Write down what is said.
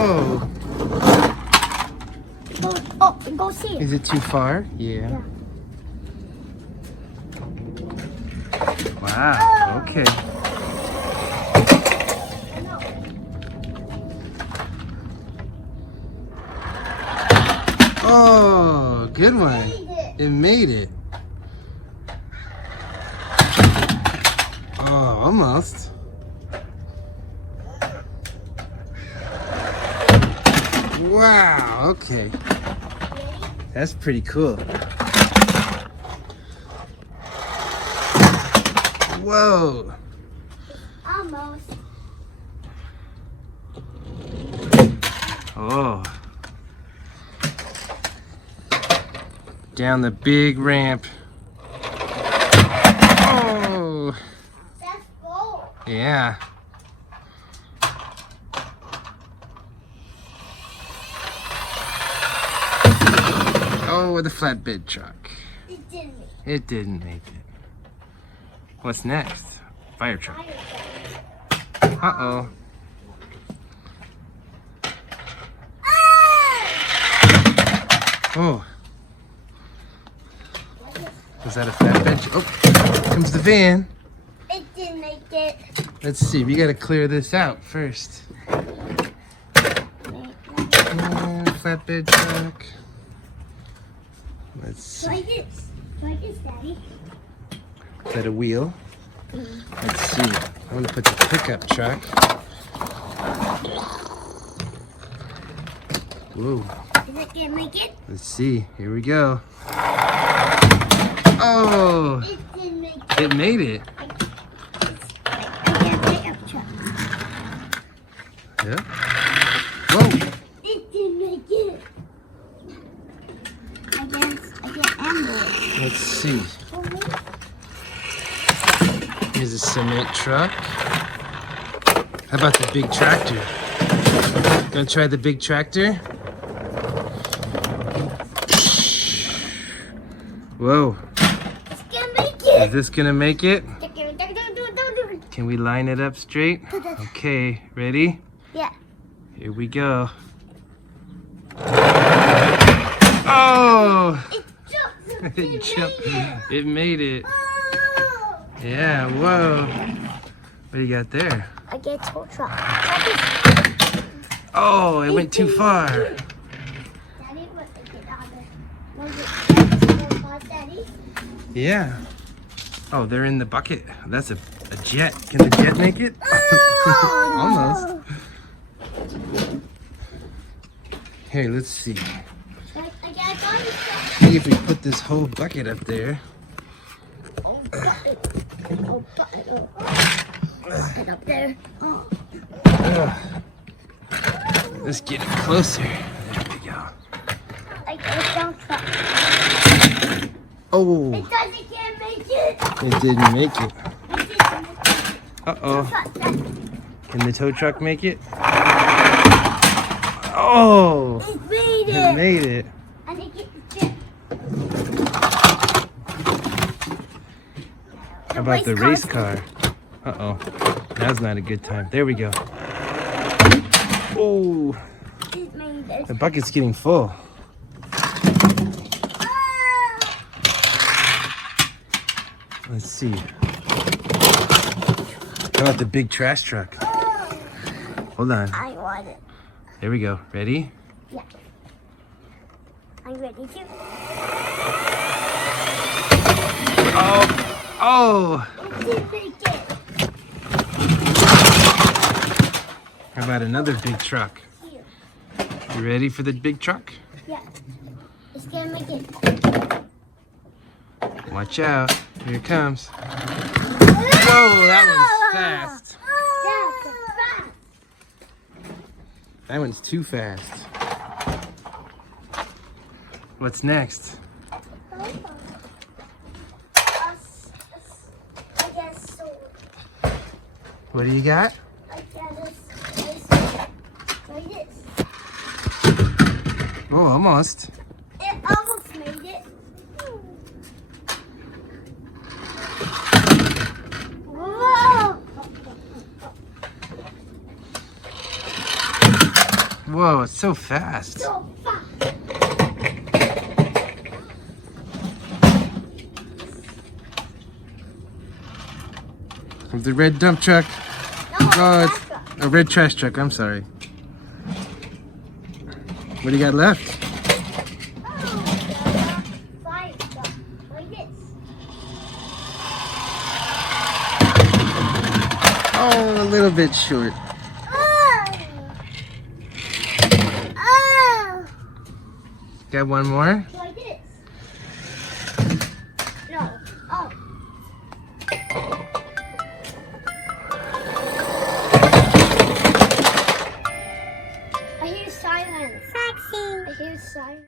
Whoa. Go see it. Is it too far? Yeah. Wow. Okay. Oh, good one. It made it. Oh, almost. Wow, okay. That's pretty cool. Whoa. Almost. Oh. Down the big ramp. Oh. That's gold. Yeah. Oh, with a flatbed truck. It didn't make it. It didn't make it. What's next? Fire truck. Uh-oh. Oh. Was that a flatbed? Oh, here comes the van. It didn't make it. Let's see. We got to clear this out first. Flatbed truck. Let's see. Try this. Try this, Daddy. Is that a wheel? Let's see. I'm going to put the pickup truck. Whoa. Is it gonna make it? Let's see. Here we go. Oh! It didn't make it. It made it. I get a pickup truck. Yeah. Whoa! It didn't make it. I get ambulance. Let's see. Here's a cement truck. How about the big tractor? Gonna try the big tractor? Whoa. It's gonna make it. Is this gonna make it? Can we line it up straight? Okay, ready? Yeah. Here we go. Oh! It jumped. It jumped. It made it. Oh. Yeah, whoa. What do you got there? I get a tow truck. Oh, it went too far. Daddy, what to get out of Daddy? Yeah. Oh, they're in the bucket. That's a jet. Can the jet make it? Almost. Here, let's see. See if we put this whole bucket up there. Up there. Let's get it closer. There we go. I get a dump truck. Oh, It can't make it. it didn't make it. It didn't make it. Uh-oh. Can the tow truck make it? Oh, It made it it. made it. I need to get the jet. How about the race car? Uh-oh. That's not a good time. There we go. Oh, It made it. the bucket's getting full. Let's see. How about the big trash truck? Hold on. I want it. There we go. Ready? Yeah. I'm ready to. Oh! It didn't make it. How about another big truck? Here. You ready for the big truck? Yeah. It's gonna make it. Watch out. Here it comes. Whoa, that one's fast. That's a fast. That one's too fast. What's next? I guess so. What do you got? I guess this. Like this. Oh, almost. It almost made it. Whoa! Whoa, it's so fast. So fast. The red dump truck. No, Oh, it's it's a red trash truck. I'm sorry. What do you got left? like this. Oh, a little bit short. Oh. Oh. Got one more? Like this. No. Oh. I hear silence. Sexy. I hear silence.